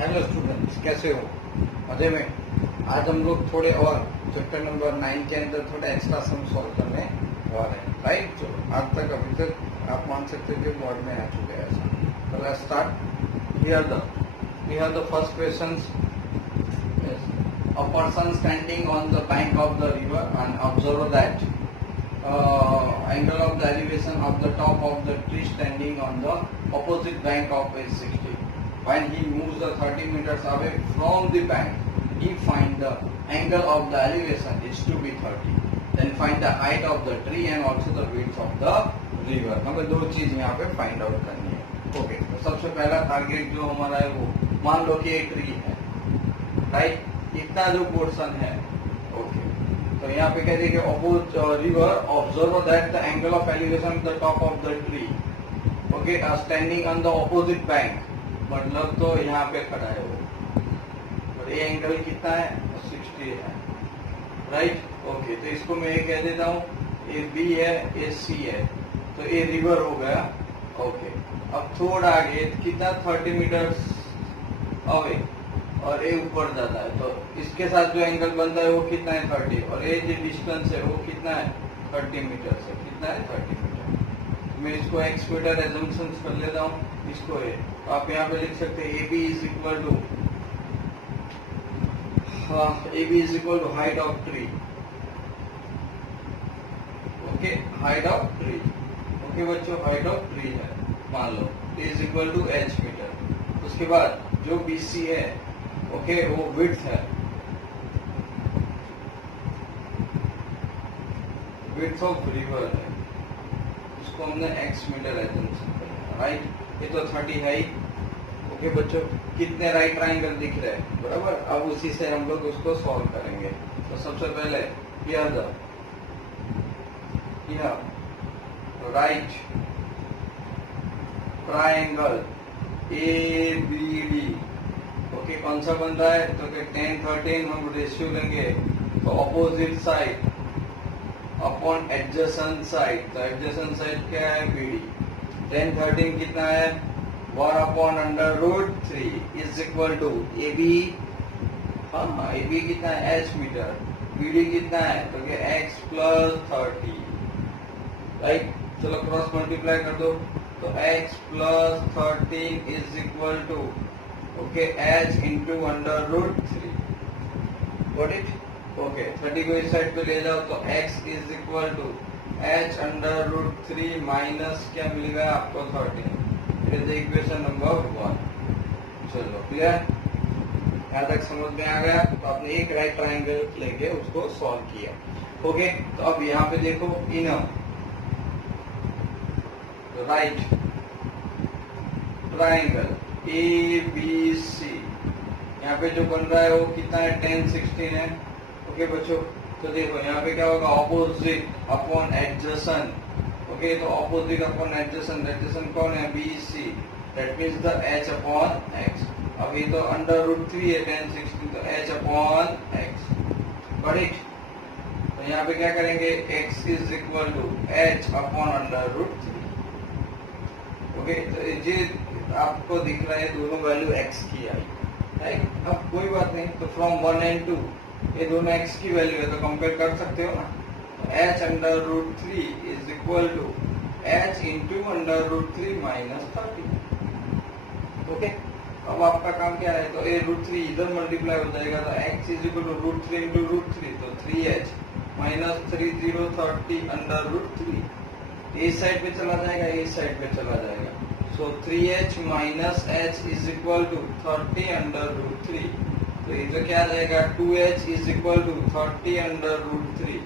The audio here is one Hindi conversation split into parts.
हेलो स्टूडेंट्स, कैसे हो? मजे में? आज हम लोग थोड़े और चैप्टर नंबर 9 के अंदर थोड़ा एक्स्ट्रा सम सॉल्व करने वाले हैं, राइट? तो आज तक अभी तक आप मान सकते हो कि बोर्ड में आ चुके हैं ऐसा। तो let's start. Here the first questions. A person standing on the bank of the river and observe that angle of the elevation of the top of the tree standing on the opposite bank of is 60. When he moves the 30 meters away from the bank, he finds the angle of the elevation is to be 30. Then find the height of the tree and also the width of the river. हमें दो चीज यहाँ पे फाइंड आउट करनी है। ओके, तो सबसे पहला टारगेट जो हमारा है वो मान लो कि एक ट्री है, राइट? इतना जो पोर्शन है, ओके, तो यहाँ पे कहते हैं कि अपोज river observe that the angle of elevation the top of the tree, okay, standing on the opposite bank, मतलब तो यहाँ पे खड़ा है वो, और ये एंगल कितना है? 60 है, राइट? ओके, तो इसको मैं ये कह देता हूँ, ये बी है, ये सी है, तो ये रिवर हो गया। ओके, अब थोड़ा आगे कितना? 30 मीटर अवे, और ये ऊपर जाता है, तो इसके साथ जो एंगल बनता है वो कितना है? 30, और ये जो डिस्टेंस है वो कितना है? 30 मीटर से कितना है? 30 मीटर। मैं इसको एक्स मीटर एजम्पशन कर लेता हूँ, इसको है, तो आप यहाँ पे लिख सकते हैं A B is equal to height of tree. Okay, height of tree, okay बच्चों, हाइट ऑफ ट्री है मान लो, is equal to H meter. उसके बाद जो बी सी है, ओके, वो विड्थ है, विड्थ ऑफ रिवर है, उसको हमने एक्स मीटर एजम्पशन किया, राइट? ये तो 30 है ही। ओके बच्चों, कितने राइट ट्रायंगल दिख रहे हैं? बराबर। अब उसी से हम लोग उसको सॉल्व करेंगे। तो सबसे पहले right triangle A B D, okay, कौन सा बनता है? तो 10-13 हम रेशियो लेंगे, तो opposite side upon adjacent side, तो एडजेसेंट साइड क्या है? बीडी। 10-13 कितना है? 1/√3 is equal to A B, हाँ, ए बी कितना है? एच मीटर, बीडी कितना है? तो एक्स प्लस 30, राइट? चलो क्रॉस मल्टीप्लाई कर दो, तो x plus 13 is equal to, okay, h into √3, got it? Okay, 30 को इस साइड पे ले जाओ, तो x is equal to h √3 minus क्या मिलेगा आपको? 13। It is equation number 1। चलो क्लियर? यहाँ तक समझ में आ गया? तो आपने एक राइट ट्रायंगल लेके उसको सॉल्व किया। ओके, तो अब यहाँ पे देखो, in right triangle A B C, यहाँ पे जो बन रहा है वो कितना है? 10-16 है। ओके बच्चों, तो देखो यहाँ पे क्या होगा? Opposite upon adjacent. ओके, तो ऑपोजिट अपॉन एडजेसेंट, एडजेसेंट कौन है? B C, that means the H upon X. अब ये तो √3 है 10-16, तो H upon X, got it? तो यहाँ पे क्या करेंगे? x is equal to H upon √3। Okay, तो ये आपको दिख रहा है दोनों वैल्यू x की आई, राइट? अब कोई बात नहीं, तो फ्रॉम 1 and 2 ये दोनों x की वैल्यू है, तो कंपेयर कर सकते हो ना। h√3 is equal to h into √3 minus 30। Okay, अब आपका काम क्या है? तो ये √3 इधर मल्टीप्लाई हो जाएगा, तो x is equal to √3 into √3, तो 3h माइनस 30 √3। इस साइड पे चला जाएगा, इस साइड पे चला जाएगा, so 3h minus h is equal to 30 √3। तो इधर क्या आ जाएगा? 2h is equal to 30 √3,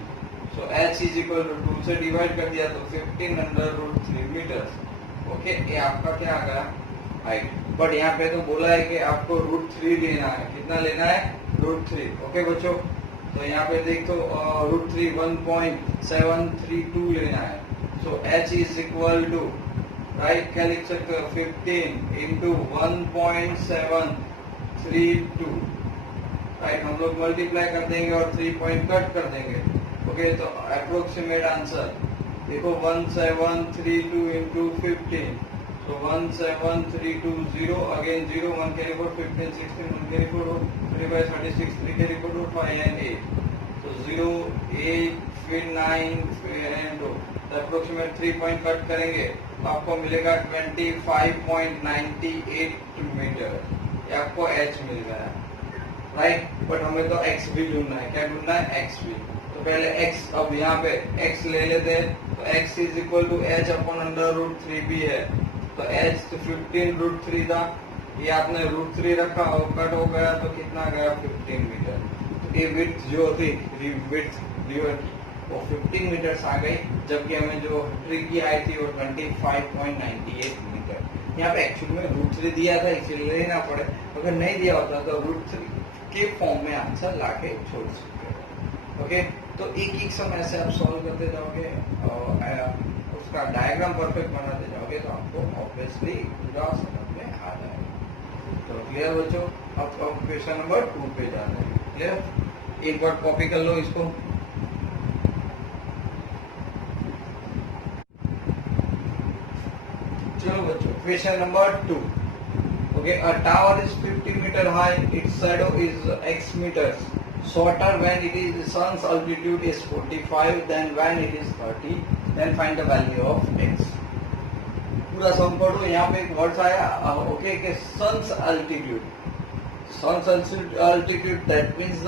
so h is equal to 2 से डिवाइड कर दिया, तो 15 √3 मीटर। ओके, ये आपका क्या आ गया? हाइट। बट यहाँ पे तो बोला है कि आपको √3 लेना है। कितना लेना है? √3। ओके बच्चों, तो यहाँ पे देख तो √3 1.732 लेना है, so h is equal to, right, क्या लिख सकते हो? 15 इंटू 1.732, राइट? हम लोग मल्टीप्लाई कर देंगे और 3 पॉइंट कट कर देंगे। ओके, तो अप्रोक्सीमेट आंसर देखो 1732 into 15, So 17320 again 0 1 carry forward 15 16 1 carry forward 3 by 36 3 carry forward 5 and 8. So 0 8 फिर 9 फिर and 2. तो अप्रोक्सीमेट 3 पॉइंट कट करेंगे तो आपको मिलेगा 25.98 मीटर। ये आपको h मिल गया, राइट। बट हमें तो x भी ढूंढना है। क्या ढूंढना है? x भी। तो पहले x, अब यहाँ पे x ले लेते हैं। तो x is equal to h upon under root 3 भी है। तो h 15 रूट 3 था, ये आपने रूट 3 रखा और कट हो गया तो कितना गया? 15 मीटर। तो ये विड्थ जो थी विड्थ रिवर की वो 15 मीटर्स आ गई, जबकि हमें जो ट्री की आई थी वो 25.98 मीटर। यहाँ पे एक्चुअल में रूट 3 दिया था इसलिए लेना पड़े, अगर नहीं दिया होता तो रूट 3 के फॉर्म में आंसर लाके छोड़ सकते हो। ओके, तो एक एक समय से आप सॉल्व करते जाओगे और उसका डायग्राम परफेक्ट बनाते जाओगे तो आपको ऑब्वियसली पूरा समझ में आ जाएगा। तो क्लियर बच्चों, अब क्वेश्चन नंबर 2 पे जाते हैं। क्लियर? एक बार कॉपी कर लो इसको। चलो बच्चों, question number 2। Okay, a tower is 50 meter high, its shadow is x meters shorter when it is the sun's altitude is 45 than when it is 30, then find the value of x। पूरा सम पढ़ो। यहाँ पे एक वर्ड आया ओके कि sun's altitude, sun's altitude that means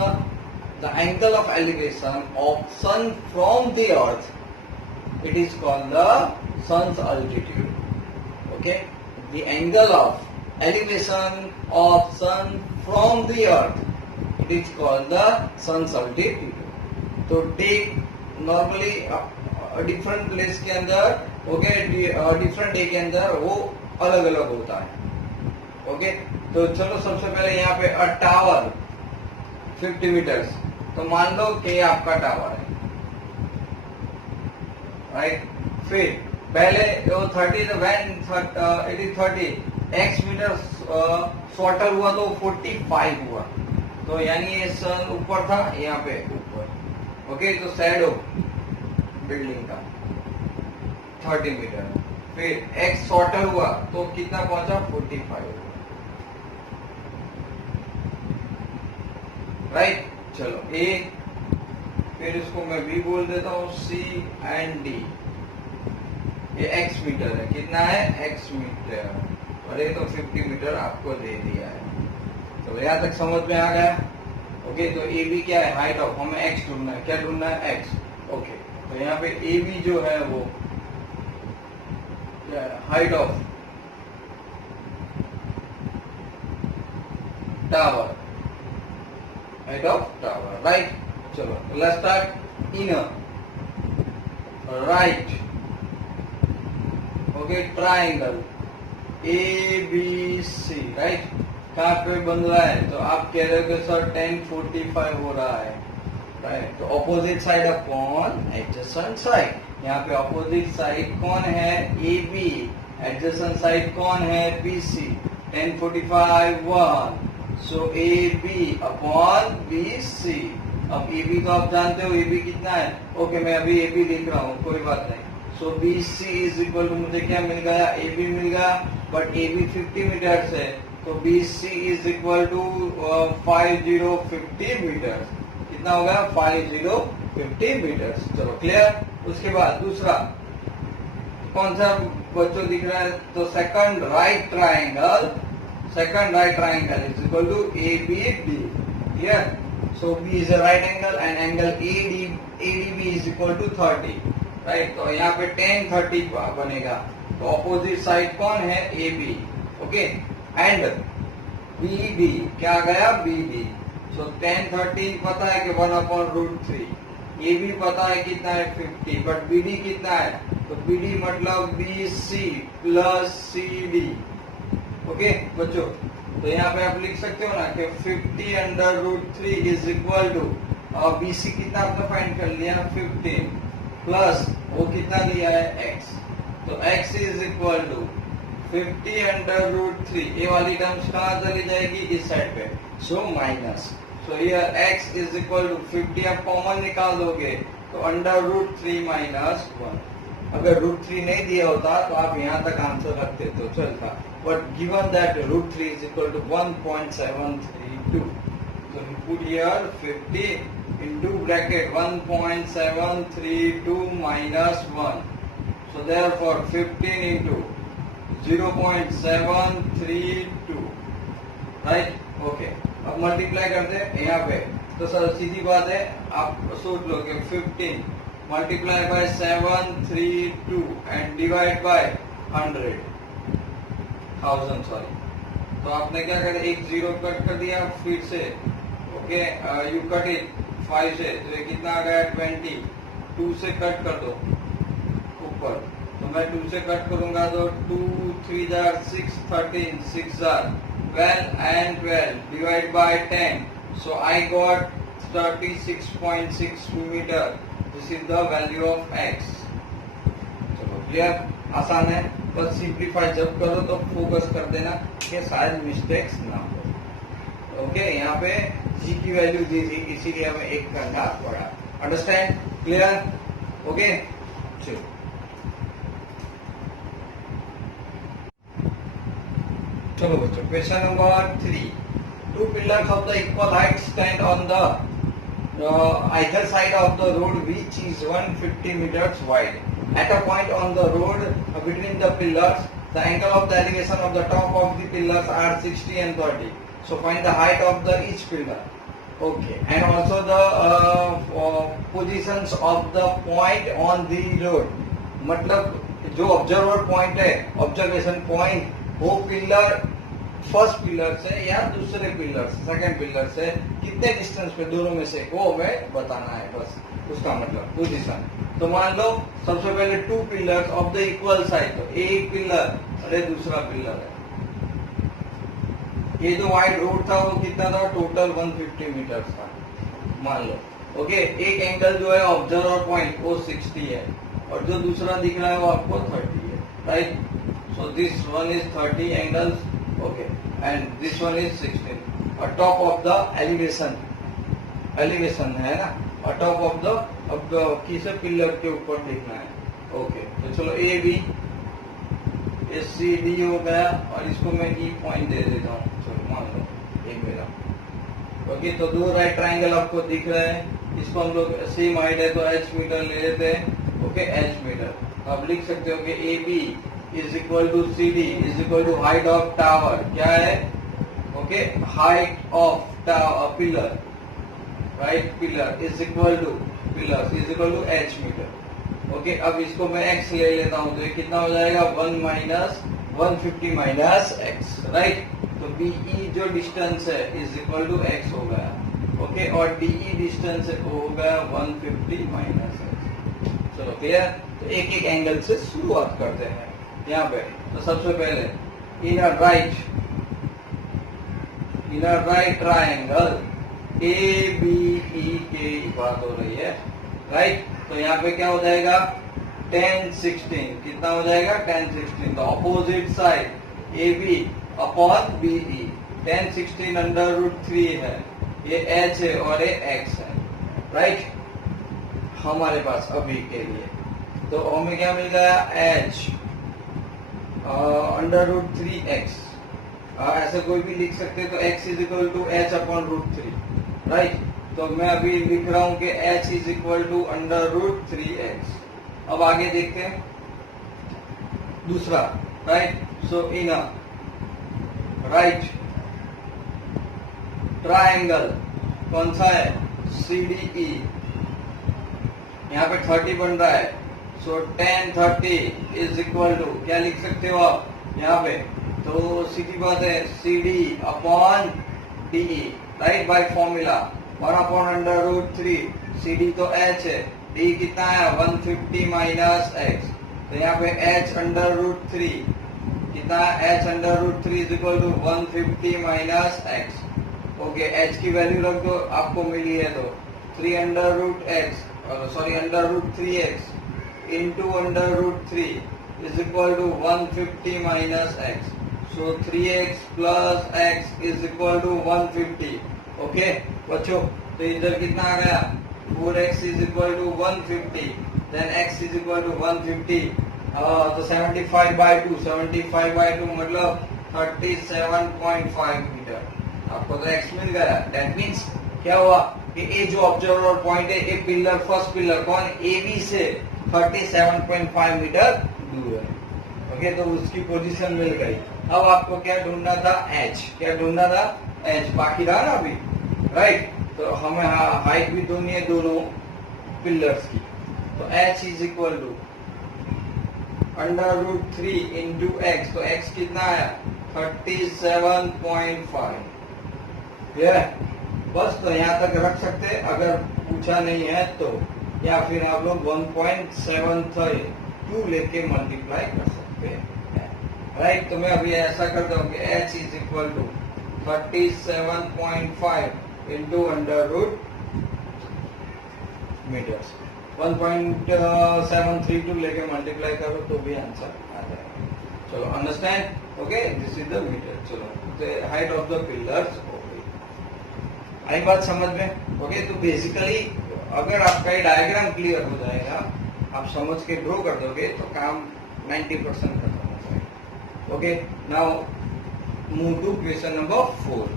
the angle of elevation of sun from the earth, it is called the sun's altitude। Okay, the angle of elevation of sun from the earth, it is called the sun's altitude। तो take normally डिफरेंट प्लेस के अंदर ओके डिफरेंट डे के अंदर वो अलग अलग होता है। ओके, तो चलो सबसे पहले यहाँ पे अ टावर 50 मीटर्स, तो मान लो कि ये आपका टावर है, राइट। फिर पहले वो 30 when it is 30 x meter shorter हुआ तो 45 हुआ, तो यानी ये सन ऊपर था, यहाँ पे ऊपर। ओके, तो शैडो बिल्डिंग का 30 मीटर। फिर एक्स शॉर्टर हुआ तो कितना पहुंचा? 45 हुआ, राइट। चलो ए, फिर इसको मैं बी बोल देता हूँ, सी एंड डी। ये एक्स मीटर है, कितना है? X meter. और ये तो 50 मीटर आपको दे दिया है। तो यहाँ तक समझ में आ गया? ओके, तो ए बी क्या है? हाइट ऑफ, हमें एक्स ढूंढना है। क्या ढूंढना है? एक्स। ओके, तो यहाँ पे ए बी जो है वो height of tower, height of tower, right. चलो let's start. Inner, right. Okay, triangle A B C, right. कहाँ पे बन रहा है? तो आप कह रहे हो कि सर 10:45 हो रहा है, राइट। तो ऑपोजिट साइड ऑफ कौन? Adjacent side. यहाँ पे ऑपोजिट साइड कौन है? A B. एडजेसेंट साइड कौन है? B C. 10:45 1, so A B upon B C. अब ए बी तो आप जानते हो, ए बी कितना है? ओके, मैं अभी ए बी लिख रहा हूँ, कोई बात नहीं। So B C is equal to, मुझे क्या मिल गया? ए बी मिल गया, बट ए बी 50 मीटर है, तो B C is equal to 5050 meter. कितना हो गया? 5050 मीटर। चलो क्लियर। उसके बाद दूसरा कौन सा बच्चों दिख रहा है? तो second right triangle, second right triangle is equal to A B D. Clear? So B is a right angle and angle A D B is equal to 30, right. तो यहाँ पे 10:30 बनेगा। तो ऑपोजिट साइड कौन है? A B. Okay, and B D क्या गया? B D. सो 10:30 पता है कि 1/√3। ये भी पता है कितना है? 50, बट बी डी कितना है? तो बी डी मतलब B C plus C D. Okay बच्चों, तो यहाँ पे आप लिख सकते हो ना कि 50√3 is equal to, B C कितना आपने फाइंड कर लिया? 15 प्लस वो कितना लिया है? x। तो x इज इक्वल टू 50√3। ये वाली टर्म्स कहाँ चली जाएगी? इस साइड पे, सो माइनस। सो ये x इज इक्वल टू 50 आप कॉमन निकाल दोगे तो √3 - 1। अगर √3 नहीं दिया होता तो आप यहाँ तक आंसर रखते तो चलता, but given that √3 is equal to 1.732, so we put here 50 into bracket 1.732 minus 1, so therefore 15 into 0.732, right, okay. अब मल्टीप्लाई करते हैं यहाँ पे, तो सर सीधी बात है, आप सोच लो कि 15 multiply by 732 and divide by 100,000, sorry. तो आपने क्या कर, एक जीरो कट कर दिया फिर से, ओके, यू कट इट 5 से, तो ये कितना आ गया 20, 2 से कट कर दो ऊपर, तो मैं 2 से कट करूंगा तो 2 3 jar 6 13 6 jar 12 and 12 divide by 10, so I got 36.62 meter. This is the value of x. चलो क्लियर, आसान है, बस सिंप्लीफाई जब करो तो फोकस कर देना कि शायद मिस्टेक्स ना हो। ओके, यहाँ पे g की वैल्यू दी थी, इसीलिए हमें एक घंटा पड़ा। Understand, clear, okay. चलो चलो बच्चों, question number 3, 2 pillars of the equal height stand on the either side of the road which is 150 meters wide. At a point on the road between the pillars, the angle of the elevation of the top of the pillars are 60 and 30. So find the height of the each pillar. Okay, and also the positions of the point on the road. मतलब जो ऑब्जर्वर पॉइंट है, ऑब्जर्वेशन पॉइंट, वो पिलर फर्स्ट पिलर से या दूसरे पिलर से, सेकंड पिलर से कितने डिस्टेंस पे, दोनों में से, वो हमें बताना है, बस उसका मतलब पोजीशन। तो मान लो सबसे पहले 2 pillars of the equal side, तो एक पिलर और दूसरा पिलर है। ये जो वाइड रोड था वो कितना था, टोटल 150 मीटर था, मान लो। ओके, एक एंगल जो है ऑब्जर्वर पॉइंट वो 60 है, और जो दूसरा दिख रहा है वो आपको 30 है, right. So this one is 30 angles, okay, and this one is 16। और top of the elevation, elevation है ना, और टॉप ऑफ द, अब किसे पिलर के ऊपर देखना है। ओके, तो चलो ए बी सी डी हो गया, और इसको मैं ई पॉइंट दे देता हूँ, चलो मान लो ए मेरा। ओके, तो 2 राइट ट्राइंगल आपको दिख रहे हैं, इसको हम लोग सेम हाइट है तो एच मीटर ले लेते हैं। ओके, एच मीटर, आप लिख सकते हो कि A B is equal to C D is equal to height of tower, क्या है, okay, height of pillar, right, pillar is equal to H meter. Okay, अब इसको मैं एक्स ले लेता हूँ, तो ये कितना हो जाएगा 150 माइनस एक्स, राइट। तो बीई जो डिस्टेंस है इज इक्वल टू एक्स हो गया, ओके, और डीई डिस्टेंस हो गया 150 माइनस एक्स। चलो क्लियर, तो एक एक एंगल से शुरुआत करते हैं यहाँ पे। तो सबसे पहले inner right triangle A B E के बात हो रही है, राइट। तो यहाँ पे क्या हो जाएगा 10 16, कितना हो जाएगा 10 16, तो opposite side A B upon B E, 10 16 √3 है, ये एच है और ये एक्स है, राइट, हमारे पास अभी के लिए। तो हमें क्या मिल गया एच √3x, ऐसे कोई भी लिख सकते हैं, तो x is equal to H upon √3, right. तो मैं अभी लिख रहा हूं कि h is equal to √3x। अब आगे देखते हैं दूसरा, right. So in right triangle कौन सा है, CDE, यहाँ पे 30 बन रहा है, सो 10 30 इज इक्वल टू, क्या लिख सकते हो आप यहाँ पे, तो सीधी बात है CD upon DE, right, by formula 1/√3, CD तो h है, D कितना है 150 माइनस x, तो यहाँ पे h √3 कितना, h √3 is equal to 150 minus x। Okay, h की वैल्यू रख दो, आपको मिली है तो 3√3x into √3 is equal to 150 minus x. So 3x plus x is equal to 150. Okay बच्चों, तो इधर कितना आ गया 4x is equal to 150, then x is equal to 150, तो 75/2 मतलब 37.5 मीटर। आपको तो x मिल गया। दैट मीन्स क्या हुआ कि ये जो ऑब्जर्वर पॉइंट है, ये पिलर, फर्स्ट पिलर कौन, AB से 37.5 मीटर दूर है। ओके, तो उसकी पोजीशन मिल गई। अब आपको क्या ढूंढना था, h। क्या ढूंढना था, h। बाकी रहा ना अभी, राइट। तो हमें हाइट भी ढूंढनी है दोनों पिलर्स की। तो h is equal to √3 into x। तो x कितना आया, 37.5। बस, तो यहाँ तक रख सकते, अगर पूछा नहीं है तो, या फिर आप लोग 1.732 लेके मल्टीप्लाई कर सकते हैं, राइट। तो मैं अभी ऐसा करता हूँ कि h is equal to 37.5 into √, meters 1.732 लेके मल्टीप्लाई करो तो भी आंसर आ जाएगा। चलो, understand, okay, this is the meter. चलो, the height of the pillars हो गई। आई बात समझ में, ओके। तो बेसिकली अगर आपका ये डायग्राम क्लियर हो जाएगा, आप समझ के ड्रॉ कर दोगे तो काम 90% खत्म हो जाएगा। Okay, now move to question number 4।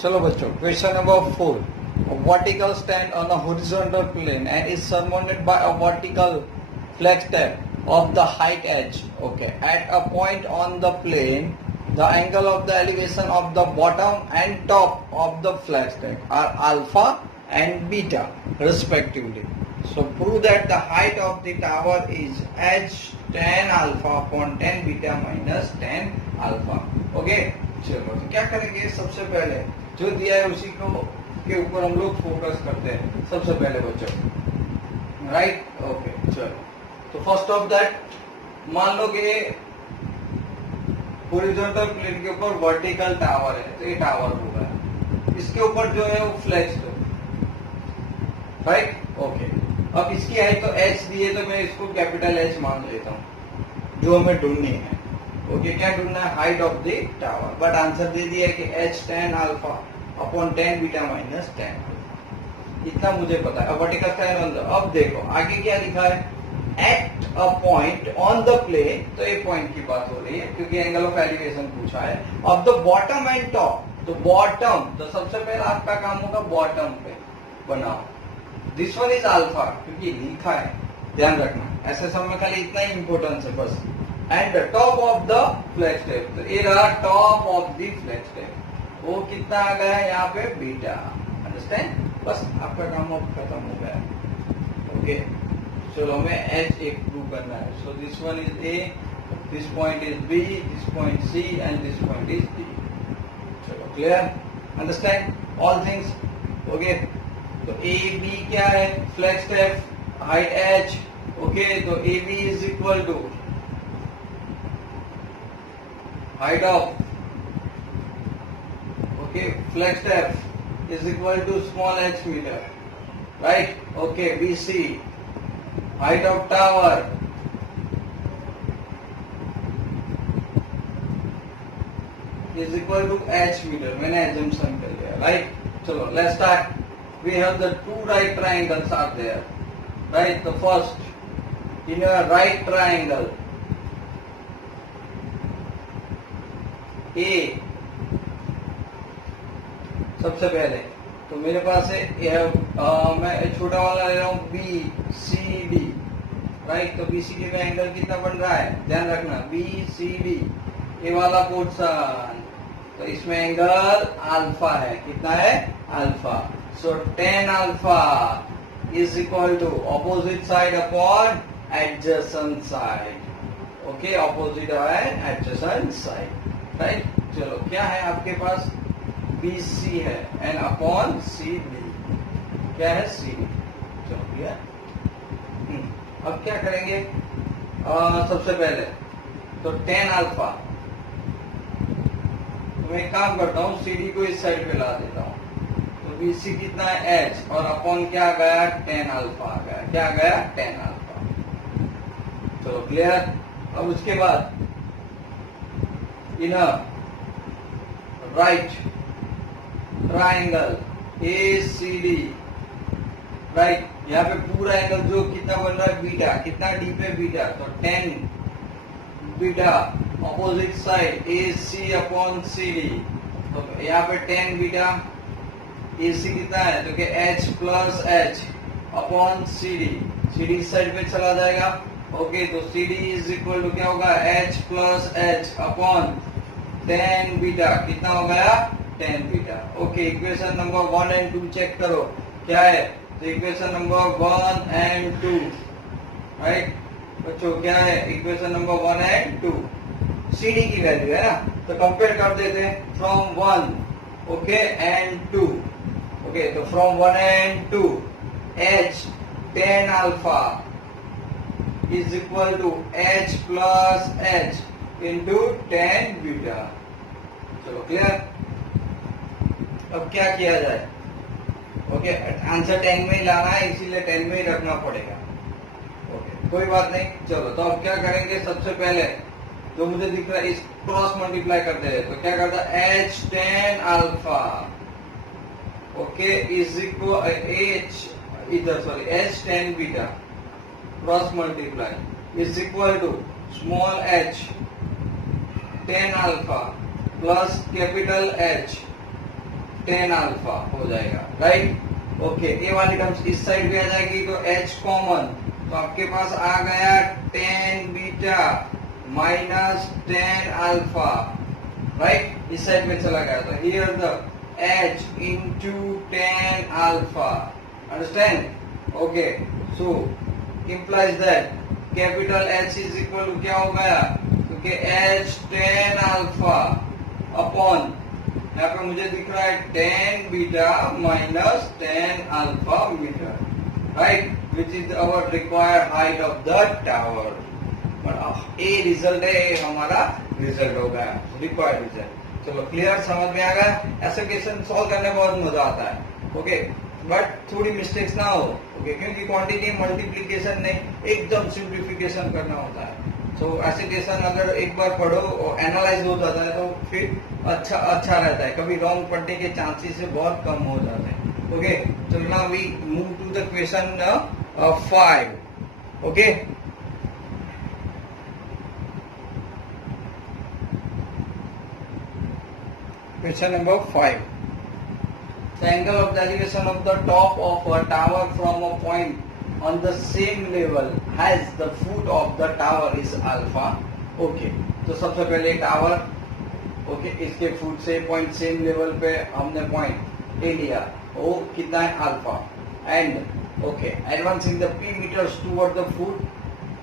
चलो बच्चों, question number 4। A vertical stand on a horizontal plane and is surmounted by a vertical flex step of the height h. Okay, at a point on the plane, the angle of the elevation of the bottom and top of the flex step are alpha and beta respectively. So prove that the height of the tower is h tan alpha upon tan beta minus tan alpha. Okay, चलो तो क्या करेंगे, सबसे पहले जो दिया है उसी को के ऊपर हम लोग फोकस करते हैं सबसे पहले बच्चों, राइट। ओके, चलो तो फर्स्ट ऑफ दैट मान लो कि हॉरिजॉन्टल प्लेन के ऊपर वर्टिकल टावर है, तो ये टावर होगा, इसके ऊपर जो है वो फ्लेक्स हो, राइट। ओके, अब इसकी हाइट तो h दी है, तो मैं इसको कैपिटल H मान लेता हूँ, जो हमें ढूंढनी है। ओके, क्या ढूंढना है, height of the tower. But answer दे दिया है कि h tan alpha upon tan beta minus tan, इतना मुझे पता है। अब वर्टिकल स्टैंड ऑन द, अब देखो आगे क्या लिखा है, at a point on the plane, तो एक पॉइंट की बात हो रही है क्योंकि एंगल ऑफ एलिवेशन पूछा है। Of the bottom and top, तो बॉटम, तो सबसे पहले आपका काम होगा बॉटम पे बनाओ। दिस वन इज अल्फा क्योंकि लिखा है, ध्यान रखना, ऐसे समय खाली इतना ही इंपॉर्टेंस है बस। And top of the flat step, तो ये रहा top of the flat step, वो कितना आ गया है यहाँ पे, बीटा। अंडरस्टैंड, बस आपका काम अब खत्म हो गया। ओके, चलो हमें h एक प्रूव करना है। So this one is a, this point is b, this point c and this point is d। चलो, clear, understand all things. Okay, तो a b क्या है, flat step, height h। Okay, तो a b is equal to height of, okay, flex step is equal to small h meter, right? Okay, BC, height of tower is equal to h meter. मैंने assumption कर लिया, right? चलो, let's start. We have the two right triangles are there, right? The first, in a right triangle, ए सबसे पहले, तो मेरे पास है मैं छोटा वाला ले रहा हूँ बी सी डी, राइट। तो बी सी डी में एंगल कितना बन रहा है, ध्यान रखना, बी सी डी ये वाला पोर्शन, तो इसमें एंगल अल्फा है, कितना है, alpha. So tan alpha is equal to opposite side upon adjacent side. Okay, opposite and adjacent side, right. चलो, क्या है आपके पास, BC है एंड अपॉन CD, क्या है, CD। चलो, क्लियर। अब क्या करेंगे, सबसे पहले तो tan अल्फा, तो मैं एक काम करता हूँ, CD को इस साइड पे ला देता हूँ, तो BC कितना है, H, और अपॉन क्या आ गया, tan अल्फा आ गया, क्या आ गया, tan अल्फा। चलो, क्लियर। अब उसके बाद in a right triangle ACD, right. यहाँ पे पूरा एंगल जो कितना बन रहा है बीटा, कितना डी पे बीटा, तो 10 beta opposite side AC upon CD, तो यहाँ पे 10 बीटा, AC कितना है तो कि H plus H upon CD side पे चला जाएगा। ओके, तो CD इज इक्वल टू क्या होगा H plus H upon 10 beta, कितना हो गया 10 beta. Okay, equation number 1 and 2 check करो क्या है, तो इक्वेशन नंबर 1 एंड 2, राइट बच्चों, क्या है इक्वेशन नंबर 1 एंड 2, CD की वैल्यू है ना, तो कंपेयर कर देते हैं फ्रॉम 1 ओके एंड 2। ओके, तो from 1 and 2 H 10 alpha is equal to H plus H into 10 beta. चलो क्लियर, अब क्या किया जाए। ओके, आंसर 10 में ही लाना है, इसीलिए 10 में ही रखना पड़ेगा। ओके, कोई बात नहीं। चलो, तो अब क्या करेंगे, सबसे पहले जो मुझे दिख रहा है इस क्रॉस मल्टीप्लाई करते हैं, तो क्या करता है H 10 alpha okay is equal H इधर sorry H 10 beta cross multiply is equal to small h 10 alpha plus capital H 10 alpha हो जाएगा, राइट। ओके, ये वाली टर्म्स इस साइड पे आ जाएगी, तो H कॉमन, तो आपके पास आ गया 10 बीटा माइनस 10 अल्फा, राइट, इस साइड में चला गया, तो here the H into 10 alpha, understand? Okay, so implies that capital H is equal to क्या हो गया, क्योंकि H 10 alpha upon यहाँ पे मुझे दिख रहा है 10 beta minus 10 alpha meter, right, which is our required height of the tower. ए रिजल्ट है, हमारा रिजल्ट हो गया, रिक्वायर्ड रिजल्ट। चलो क्लियर, समझ में आ गया। ऐसे क्वेश्चन सॉल्व करने में बहुत मजा आता है। ओके, बट थोड़ी मिस्टेक्स ना हो, ओके, क्योंकि क्वांटिटी मल्टीप्लीकेशन नहीं, एकदम सिंप्लीफिकेशन करना होता है। तो ऐसे क्वेश्चन अगर एक बार पढ़ो और एनालाइज हो जाता है तो फिर अच्छा रहता है, कभी रॉन्ग पढ़ने के चांसेस बहुत कम हो जाते हैं। ओके, चलो now we move to the question 5। Okay, question number 5. The angle of the elevation of the top of a tower from a point on the same level as the foot of the tower is alpha. Okay, तो सबसे पहले टावर, ओके, इसके फुट से पॉइंट सेम लेवल पे हमने पॉइंट ए लिया, वो कितना है alpha, and okay advancing the P meters toward the foot,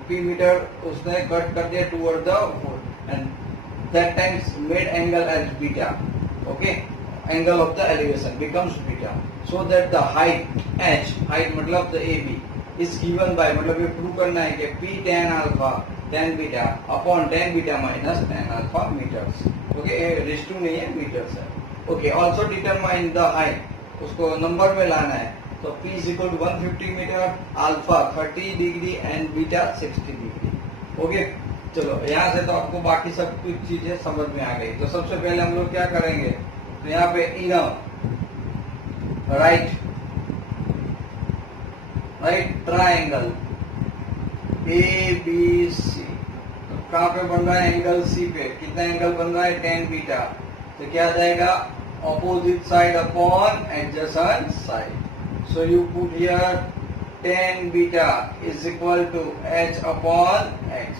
P meter उसने कट कर दिया toward the foot, and that times made angle as beta, okay, angle of the elevation becomes beta, so that the height h, height मतलब the AB is given by, मतलब ये प्रूव करना है कि P tan alpha tan beta upon tan beta minus tan alpha meters, okay, रेस टू नहीं है, meters है। okay, also determine the height, उसको नंबर में लाना है, तो P is equal to 150 meter, alpha 30 degree and beta 60 degree. Okay, चलो यहाँ से तो आपको बाकी सब कुछ चीजें समझ में आ गई। तो सबसे पहले हम लोग क्या करेंगे, तो यहाँ पे इनर राइट ट्राइंगल ABC, तो कहाँ पे बन रहा है एंगल C पे, कितना एंगल बन रहा है 10 बीटा, तो क्या आ जाएगा opposite side upon adjacent side, so you put here 10 beta is equal to H upon X,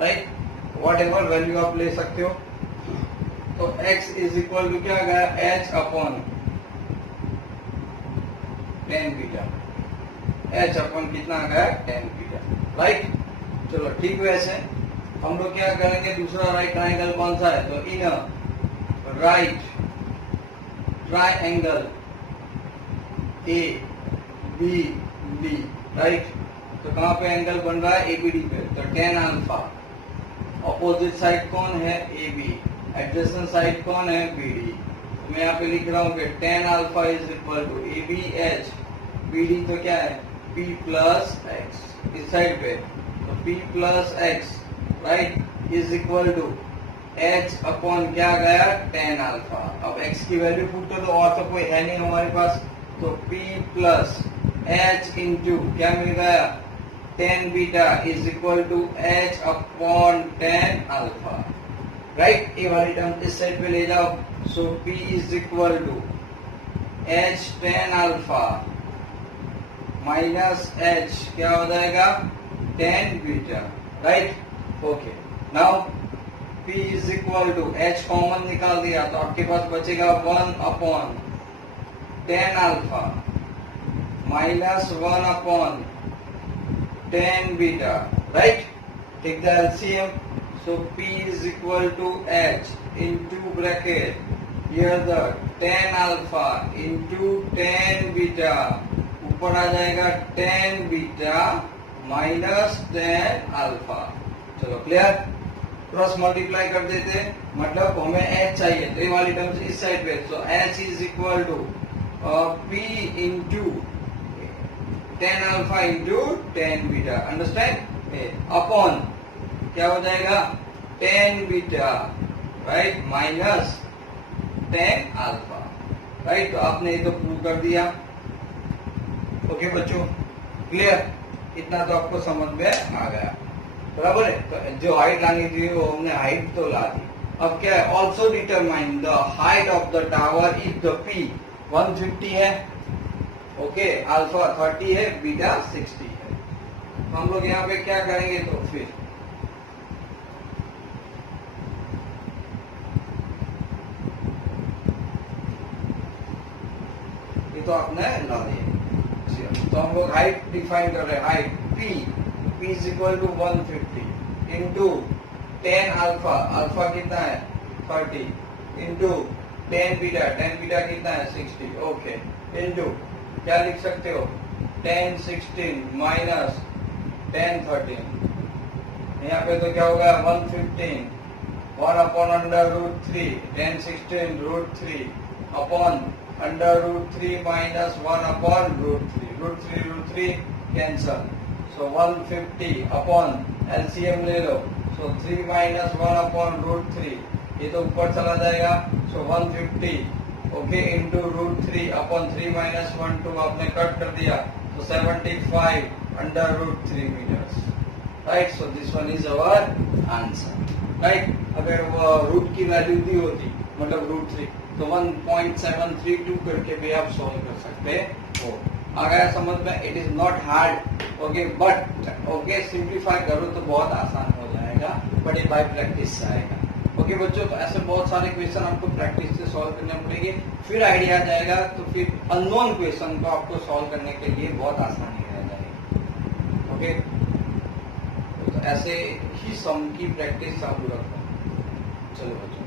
right, whatever value आप ले सकते हो। तो x इज इक्वल टू क्या आ गया h upon 10 beta, h upon कितना आ गया 10 बीटा, राइट। चलो ठीक, वैसे हम लोग क्या करेंगे, दूसरा राइट ट्राइंगल कौन सा है, तो in right triangle ABD, right, तो कहाँ पे एंगल बन रहा है ABD पे, तो 10 अल्फा, ऑपोजिट साइड कौन है AB, एडजेसेंट साइड कौन है BD, तो मैं यहाँ पे लिख रहा हूँ कि 10 alpha is equal to ABH, BD तो क्या है P प्लस X, इस साइड पे तो P plus X, right, is equal to h upon क्या गया tan अल्फा। अब x की वैल्यू पुट कर दो, और तो कोई है नहीं हमारे पास, तो p प्लस h इंटू क्या मिल गया tan beta is equal to h upon tan alpha. Right, ये वाली टर्म इस साइड पे ले जाओ, सो p is equal to h tan alpha minus h क्या हो जाएगा tan beta. Right, okay, now p is equal to h common निकाल दिया तो आपके पास बचेगा 1 upon tan alpha minus 1 upon tan beta. Right, take the LCM, so p is equal to h into bracket here the tan alpha into tan beta, ऊपर आ जाएगा tan beta minus tan alpha. चलो क्लियर, क्रॉस मल्टीप्लाई कर देते, मतलब हमें h चाहिए तो ये वाली टर्म इस साइड पे, so h is equal to p into tan alpha into tan beta, understand, upon क्या हो जाएगा tan beta, right, minus tan alpha. Right, तो आपने ये तो प्रूव कर दिया। ओके बच्चों, क्लियर, इतना तो आपको समझ में आ गया, बराबर है। तो जो हाइट लानी थी वो हमने हाइट तो ला दी। अब क्या है, also determine the height of the tower if the p 150 है, ओके, अल्फा 30 है, बीटा 60 है। तो हम लोग यहाँ पे क्या करेंगे, तो फिर ये तो आपने ला दिया, तो हम लोग हाइट डिफाइन कर रहे हैं, height p is equal to 150 into tan alpha, alpha कितना है 30 इंटू tan बीटा कितना है 60, ओके, इंटू क्या लिख सकते हो tan 16 माइनस tan 13, यहाँ पे तो क्या होगा 115 1 upon under root 3 tan 16 root 3 upon under root 3 minus 1 upon root 3 cancel, so 150 upon LCM ले लो, सो 3 माइनस 1 अपॉन रूट 3, ये तो ऊपर चला जाएगा, so 150 okay into root 3 upon 3 minus 1 2 आपने कट कर दिया, तो 75 under root 3 meters. Right, so this one is our answer. Right, अगर वो रूट की वैल्यू दी होती, मतलब रूट 3, तो 1.732 करके भी आप सॉल्व कर सकते हो। आ गया समझ में, it is not hard, okay, but okay simplify करो तो बहुत आसान हो जाएगा, बट ये बाय प्रैक्टिस से आएगा। ओके बच्चों, तो ऐसे बहुत सारे क्वेश्चन आपको प्रैक्टिस से सॉल्व करने पड़ेंगे, फिर आइडिया आ जाएगा, तो फिर अननोन क्वेश्चन को आपको सॉल्व करने के लिए बहुत आसानी रह जाएगी। ओके, तो ऐसे ही सम की प्रैक्टिस चालू रखो। चलो बच्चों।